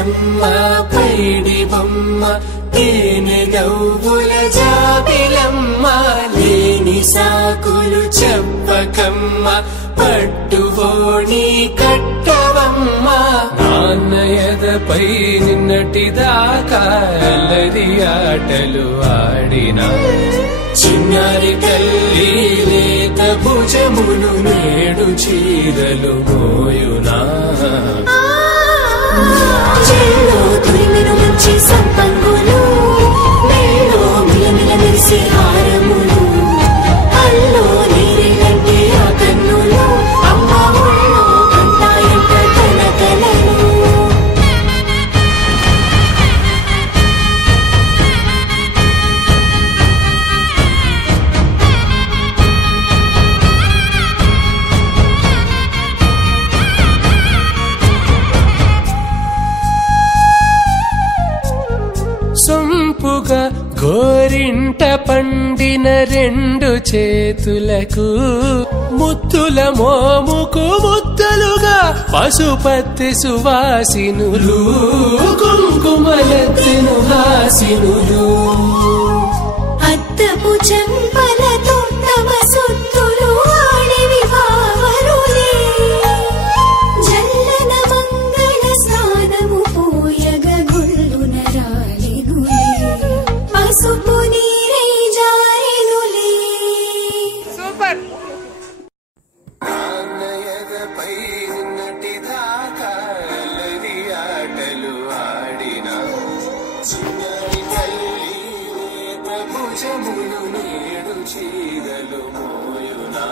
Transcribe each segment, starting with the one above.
బుగ్గలమ్మ పైడి బొమ్మ తేనె నవ్వుల జాబిలమ్మ లేని సాకులు చెప్పకమ్మ పట్టువోణి కట్టవమ్మ నాన్నయదపై నిన్నటిదాకా అల్లరి ఆటలు ఆడినా చిన్నారి తల్లి లేత భుజములు నేడు చీరలు మోయునా చెల్లో తురిమిన మంచి సంపంగులు మెల్లో మిలమిల మెరిసే హారములు అల్లో నీరేంటే ఆ కన్నులు అమ్మ ఒళ్ళో కంటాయంట తన కలలు సొంపుగా గోరింట పండిన రెండు చేతులకు ముత్తుల మోముకు ముద్దలుగా పశుపత్తి సువాసినులు కుంకుమలెత్తిను హాసినులు అద్దపు చెంపలతో తమ సొత్తులు ఆడివి బావరులే జల్లన మంగళ స్నానము పోయగ గుళ్ళున రాలినులే పసుపు నీరై జారినులే సూపర్ నాన్నయదపై నిన్నటిదాకా అల్లరి ఆటలు ఆడినా చిన్నారి తల్లి లేత భుజములు నేడు చీరలు మోయునా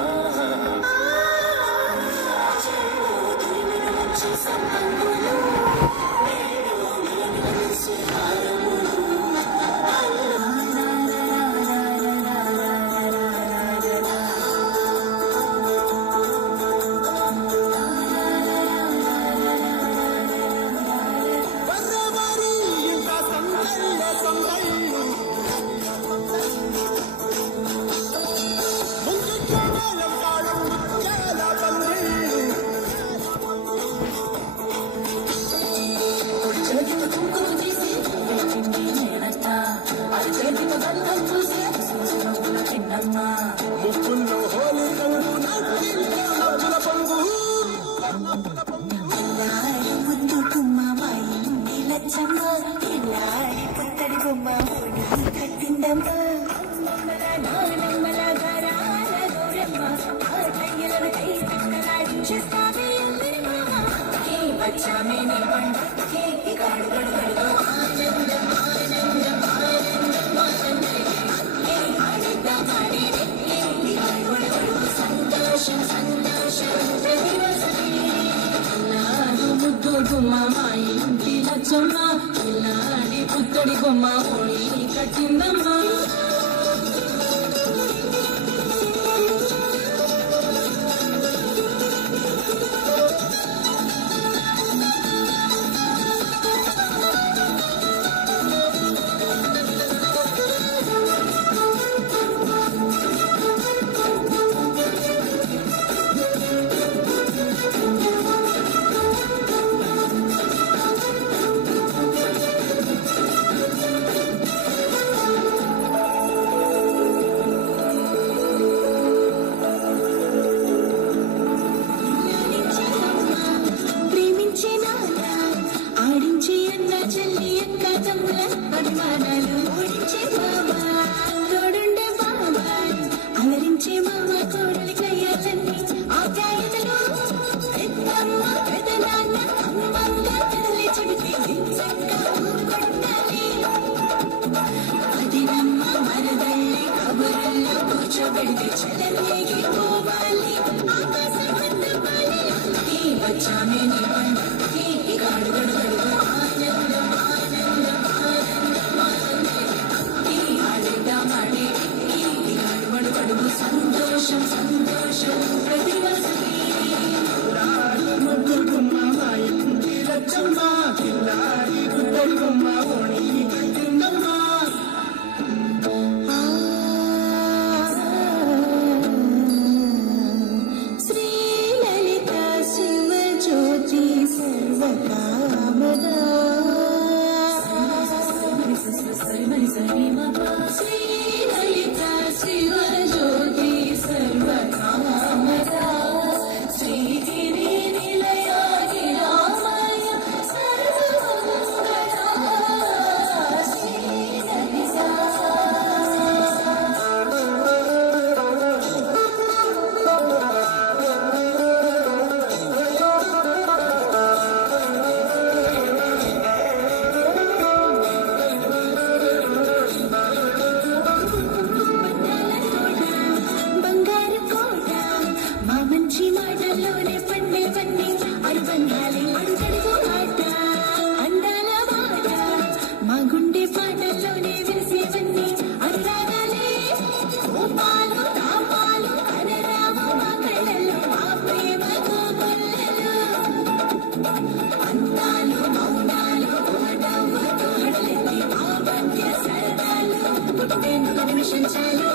ఒకే ఒక నిమిషం చాలు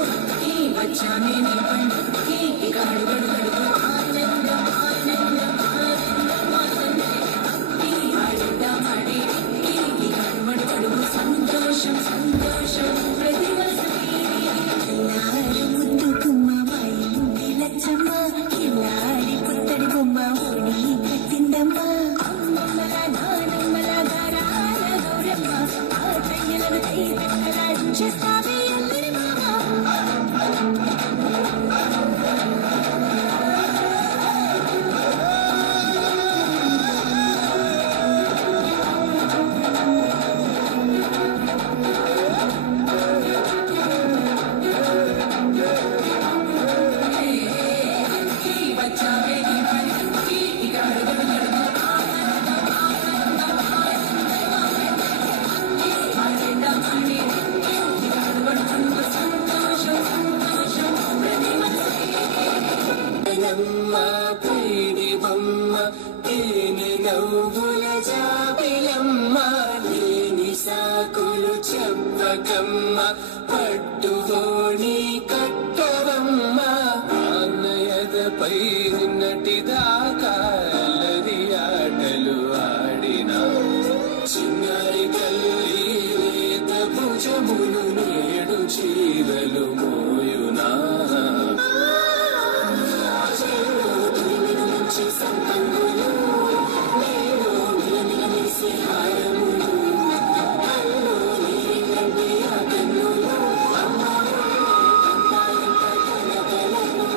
ఈ వచ్చానే నీ పండుగకి ఇక అడుగడుగడుగు ఆనందం ఆనందం ఆనందం ఆనందం ఈ ఆడిద్దాం ఆడి ఇక అడుగడుగడుగు సంతోషం సంతోషం ప్రతి వసతి ముద్దుకుమ్మ మాయి ముంది లచ్చమ్మ కిలాడి పుత్తడి బొమ్మ ఓడి కట్టిందమ్మా అమ్మమ్మల నానమ్మల గారాల గౌరమ్మ ఆ తయ్యలను చేస్తావే అల్లరి పైడి బొమ్మ తేనె నవ్వుల జాబిలమ్మ లేని సాకులు చెప్పకమ్మ పట్టుకోని కట్టవమ్మ అన్నయదపై నిన్నటిదాకా అల్లరి ఆటలు ఆడిన చిన్నారి కల్లి లేత భుజములు నేడు చీరలు మోయునా సంపంగులు నేను నిలనిలసి హారములు కళ్ళు నీరింటి ఆ కన్నులు అమ్మాయంత కనగలను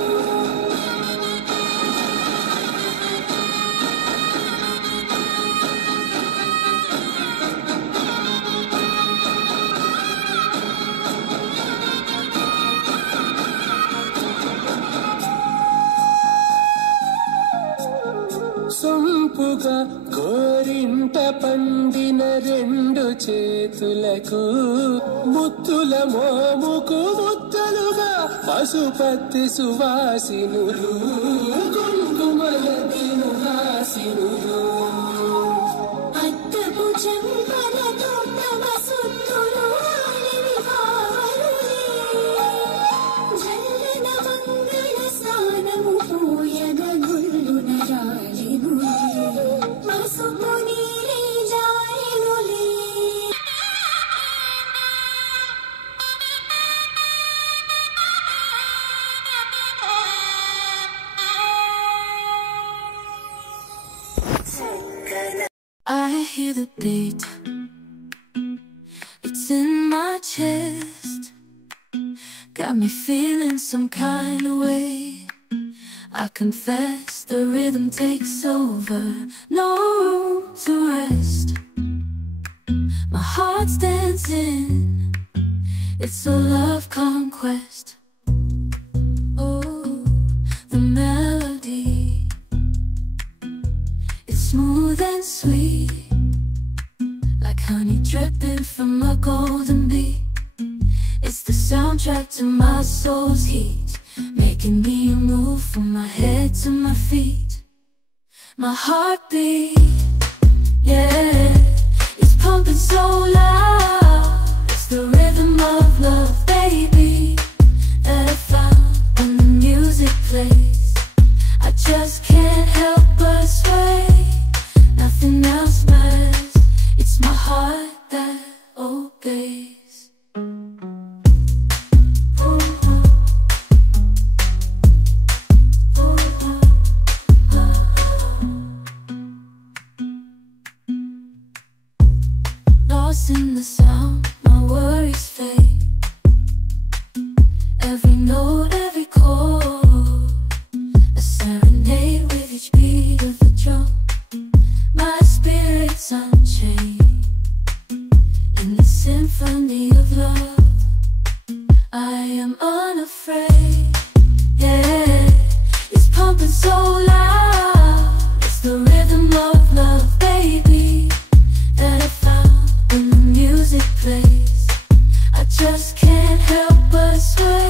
సొంపుగా గోరింట పండిన రెండు చేతులకు ముత్తుల మోముకు ముద్దలుగా పశుపతి సువాసినులు కుంకుమల తినుహాసినులు అద్దపు చెంపల తోటవ సుత్తులు ఆడివి కావలులే జల్లన మంగళ స్నానము పూయగ గుల్లున రాలినులే పసుపు నీరే జారినులే I hear the beat, it's in my chest, got me feeling some kind of way. I confess the rhythm takes over, no room to rest. My heart's dancing, it's a love conquest. Oh, the melody, it's smooth and sweet, like honey dripping from a golden bee. It's the soundtrack to my soul's heat, making me move from my head to my feet. My heartbeat, yeah, it's pumping so loud. It's the rhythm of love, baby, that I found when the music plays. I just can't help but sway. Nothing else matters. It's my heart that obeys. Lost in the sound, my worries fade. Every note, every chord, a serenade with each beat of the drum. My spirit's unchained in the symphony of love. I am unafraid, yeah, it's pumping so loud. It's the rhythm of love, baby, that I found when the music plays. I just can't help but sway.